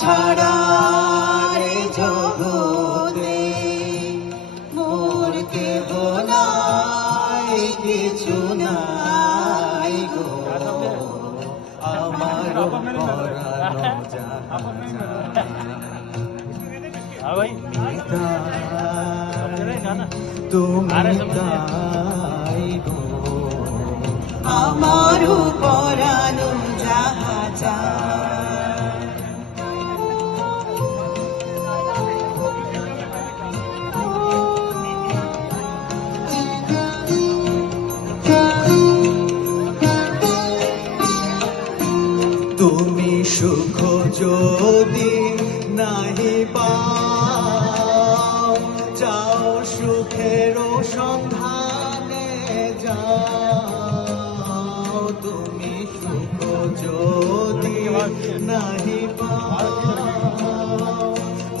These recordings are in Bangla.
ছাড়া এই জগতে মোর কেহ নাই, কিছু নাই গো আমার পরানো তুমি তাই গো আমার পরানো যাহা তুমি সুখ যদি নাহি পাও, যাও সুখের সন্ধানে যাও। তুমি সুখ যদি নাহি পাও,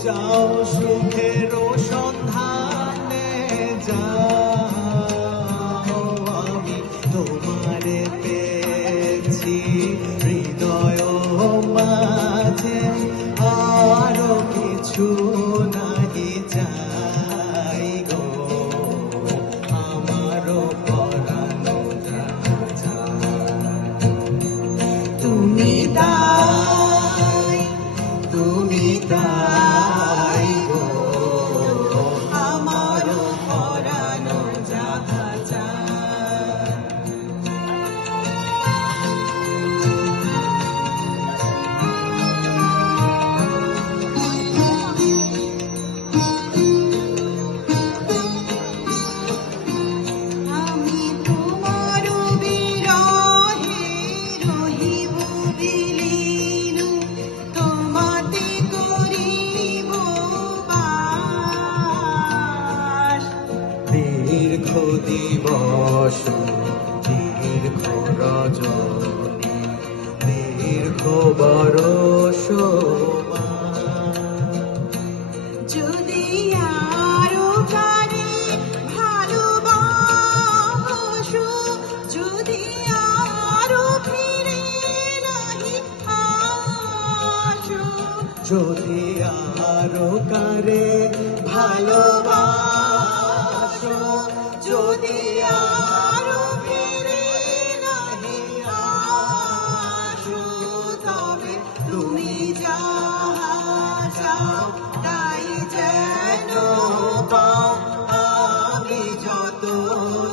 যাও সুখের সন্ধানে যাও। আমি তোমারে পেয়েছি হৃদয় মাঝে, আরো কিছু নাহি চাই গো আমারও পরানো তুমি তাই, তুমি তাই গো আমারও পরানো যাহা চায়। দীর্ঘ দিবস দীর্ঘ রজনী দীর্ঘ বরষ, যদি আরো কারে ভালোবাসো, যদি আরো ফিরে নাহি আসো, যদি আরো কারে ভালোবাসো, যদি আরো ফিরে নাহি আসো, তবে তুমি যাহা চাও তাই যেন পাও। আমি যত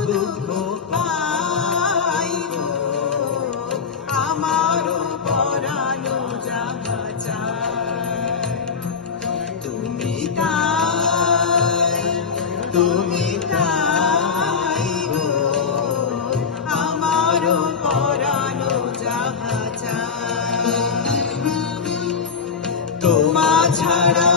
দুঃখ পাই গো আমারও পরানো যাহা চায়। তুমি তাই, তুমি তাই গো আমারও পরানো যাহা চায়। তোমা ছাড়া